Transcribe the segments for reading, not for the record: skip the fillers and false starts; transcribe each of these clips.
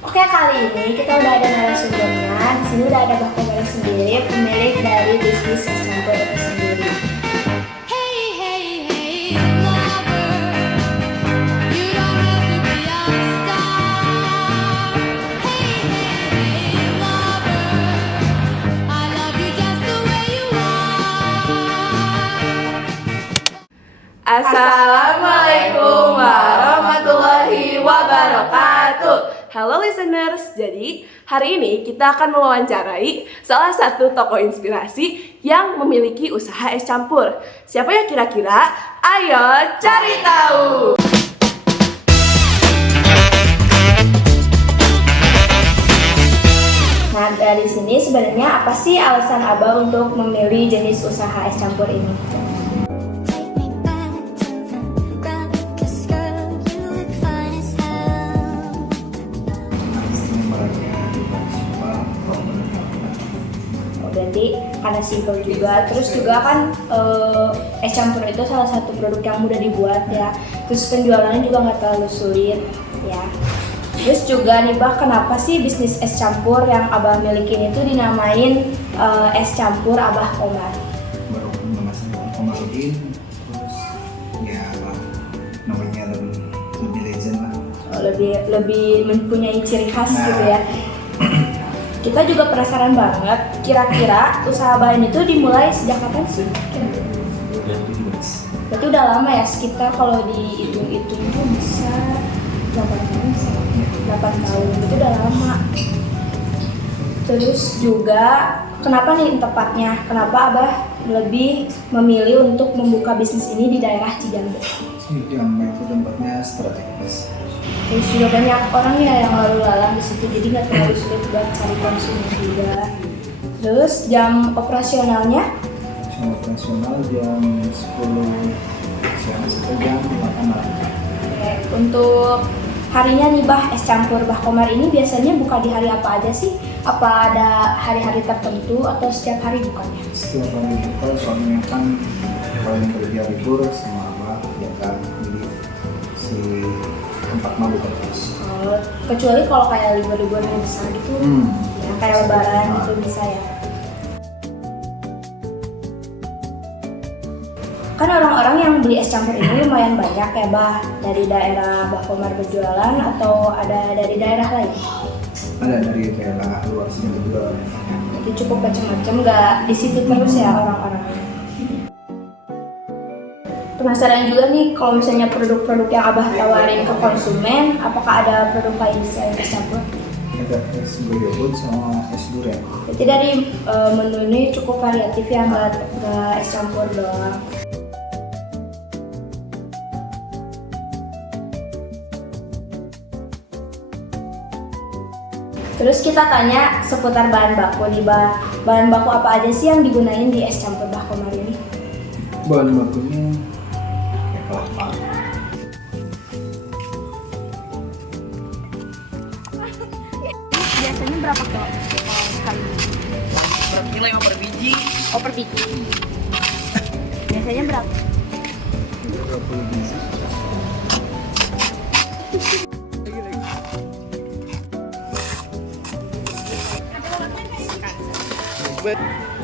Oke, kali ini kita udah ada narasumbernya. Di sini udah ada Mbak Komar sendiri, pemilik dari bisnis es campur itu sendiri. Assalamualaikum warahmatullahi wabarakatuh. Halo listeners, jadi hari ini kita akan mewawancarai salah satu tokoh inspirasi yang memiliki usaha es campur. Siapa ya kira-kira? Ayo cari tahu. Nah, dari sini sebenarnya apa sih alasan Abah untuk memilih jenis usaha es campur ini? Berarti karena simple juga, terus juga kan es campur itu salah satu produk yang mudah dibuat ya, terus penjualannya juga nggak terlalu sulit ya. Terus juga nih Bah, kenapa sih bisnis es campur yang Abah milikin itu dinamain es campur Abah Komar? Baru memasak Komarudin, terus ya namanya lebih legend lah. Lebih mempunyai ciri khas gitu ya. Kita juga penasaran banget, kira-kira usaha Abah ini tuh dimulai sejak kapan sih? Berarti udah lama ya, sekitar kalau dihitung-hitung tuh bisa 8 tahun, 8 tahun, itu udah lama. Terus juga, kenapa nih tepatnya, kenapa Abah lebih memilih untuk membuka bisnis ini di daerah Cijantung? Yang itu tempatnya strategis. Terus juga banyak orang ya yang lalu lalang di situ, jadi nggak terlalu sulit buat cari konsumen juga. Terus jam operasionalnya? Jam operasional jam 10 siang sampai jam 8 malam. Oke, untuk harinya nih Bah, es campur Bah Komar ini biasanya buka di hari apa aja sih? Apa ada hari-hari tertentu atau setiap hari bukanya? Setiap hari buka, soalnya kan kalau yang kerja libur sama Abah ya kan, jadi si tempat mau buka terus. Kecuali kalau kayak libur-libur yang besar gitu, ya, kayak lebaran gitu bisa ya. Kan orang-orang yang beli es campur ini lumayan banyak ya Bah, dari daerah Bah Komar berjualan atau ada dari daerah lain? Ada dari daerah luar sini juga. Jadi cukup macam-macam, nggak di situ terus ya orang-orang. Penasaran juga nih kalau misalnya produk-produk yang Abah tawarin ke konsumen, apakah ada produk lain selain es campur? Ada es goyobot sama es durian. Jadi dari menu ini cukup variatif ya, nggak es campur doang. Terus kita tanya seputar bahan baku nih Bah. Bahan baku apa aja sih yang digunain di es campur Bah Komar ini? Bahan bakunya kayak kelapa. Biasanya berapa kilo sekali? Per kilo emang per biji. Oh, per biji. Biasanya berapa? 20 biji.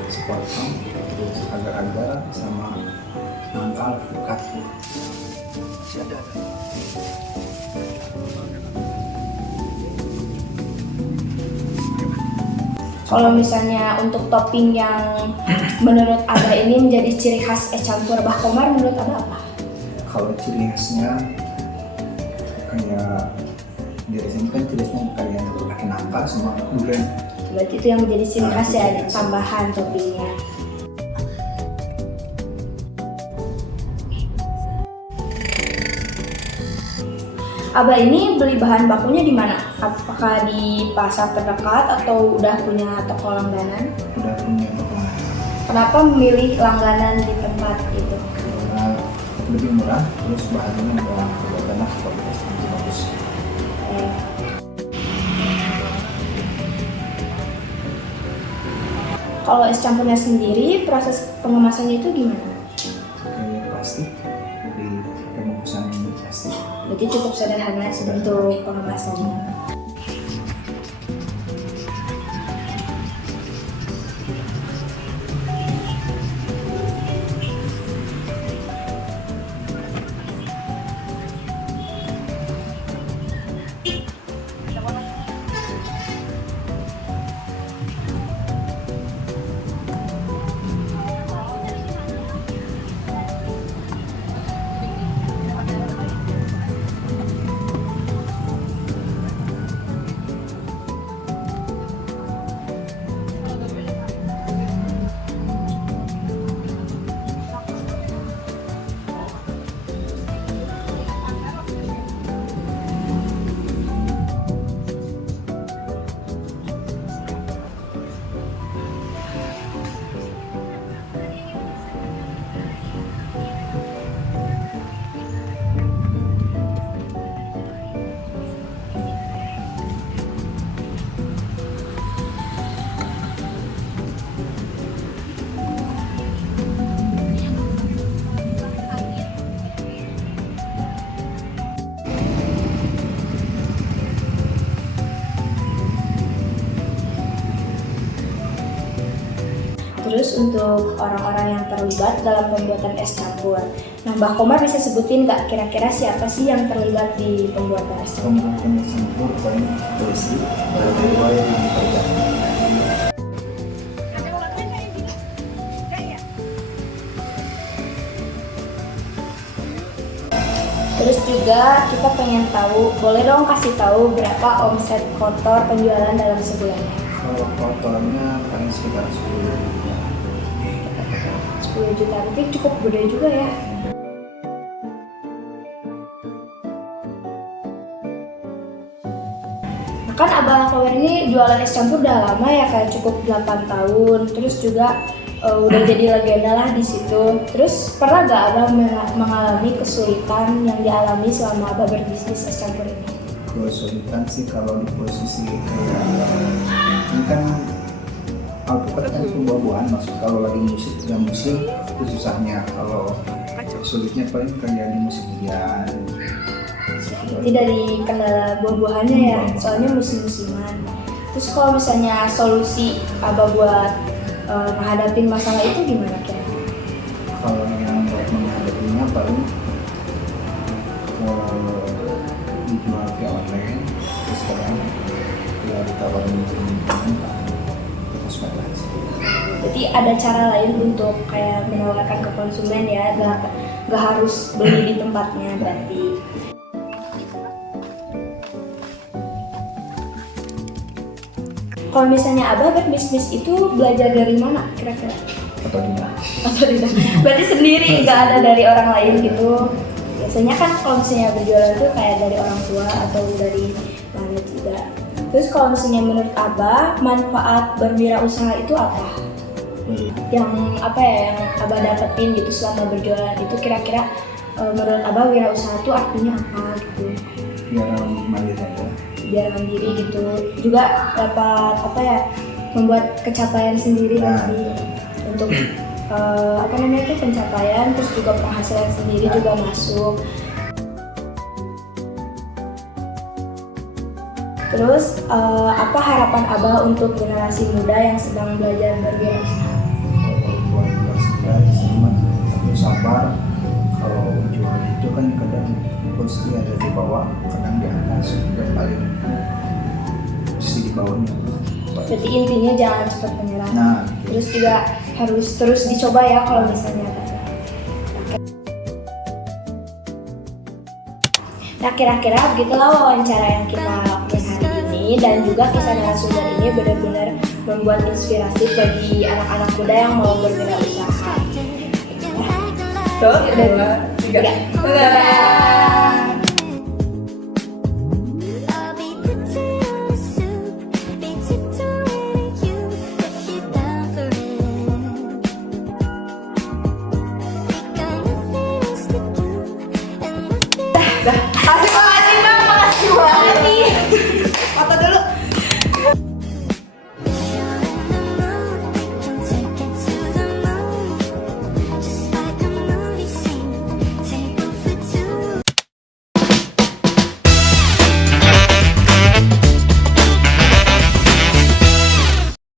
Sepotong, terus agar-agar sama mangkal alpukat. Kalau misalnya untuk topping yang menurut Abah ini menjadi ciri khas es campur Bah Komar, menurut Abah apa? Kalau ciri khasnya kayak di sini kan ciri khasnya kayak pakai nangka sama durian. Berarti itu yang menjadi ciri khas ya, ada tambahan toppingnya. Abah ini beli bahan bakunya di mana? Apakah di pasar terdekat atau udah punya toko langganan? Udah punya potongan Kenapa memilih langganan di tempat itu? karena lebih murah, terus bahannya udah enak, kualitasnya lebih bagus. Kalau es campurnya sendiri, proses pengemasannya itu gimana? Kayak plastik, di pembungkusan plastik. Berarti cukup sederhana untuk pengemasannya. Terus untuk orang-orang yang terlibat dalam pembuatan es campur. Nah, Mbah Komar bisa sebutin nggak kira-kira siapa sih yang terlibat di pembuatan es campur? Pembuatan es campur paling polisi dan kedua yang dipegang. Terus juga kita pengen tahu, boleh dong kasih tahu berapa omset kotor penjualan dalam sebulannya? Kalau kotornya paling sekitar 10 juta. 10 juta, berarti cukup gede juga ya. Nah, kan Abah Komar ini jualan es campur udah lama ya, kayak cukup 8 tahun. Terus juga udah jadi legenda lah di situ. Terus pernah gak Abah mengalami kesulitan yang dialami selama Abah berbisnis es campur ini? Kesulitan sih kalau di posisi kayak ini kan alpukat kan itu buah-buahan, maksud kalau lagi musim itu susahnya. Kalau sulitnya paling kayak di musim hujan. Jadi dari kendala buah-buahannya ya, soalnya musim-musiman. Terus kalau misalnya solusi Abah buat menghadapin masalah itu gimana kira-kira? Kalau yang buat menghadapinya paling dijual via online, terus sekarang ya ditawarin teman-teman kita suka aja. Jadi ada cara lain untuk kayak menawarkan ke konsumen ya, gak harus beli di tempatnya berarti. Kalau misalnya Abah berbisnis itu belajar dari mana kira-kira? Atau tidak? Atau tidak? Berarti sendiri, gak ada dari orang lain gitu. Biasanya kan kalau misalnya berjualan tuh kayak dari orang tua atau dari mana juga. Terus kalau misalnya menurut Abah, manfaat berwirausaha itu apa? Yang apa ya, yang Abah dapetin gitu selama berjualan itu kira-kira menurut Abah wirausaha itu artinya apa gitu? Biar mandiri aja. Biar mandiri gitu. Juga dapat apa ya, membuat pencapaian sendiri kan sih. Untuk apa namanya itu pencapaian, terus juga penghasilan sendiri juga masuk. Terus apa harapan Abah untuk generasi muda yang sedang belajar berwirausaha? Buat kita harus sabar. Kalau jual itu kan kadang posisi ada di bawah, kadang di atas, dan paling posisi di bawahnya. Berarti intinya jangan cepat menyerah. Nah, Terus juga harus terus dicoba ya kalau misalnya. Nah, kira-kira begitulah wawancara yang kita lakukan hari ini, dan juga kisah narasumber ini benar-benar membuat inspirasi bagi anak-anak muda yang mau berwirausaha. Tuh, 2, 3. Dadah.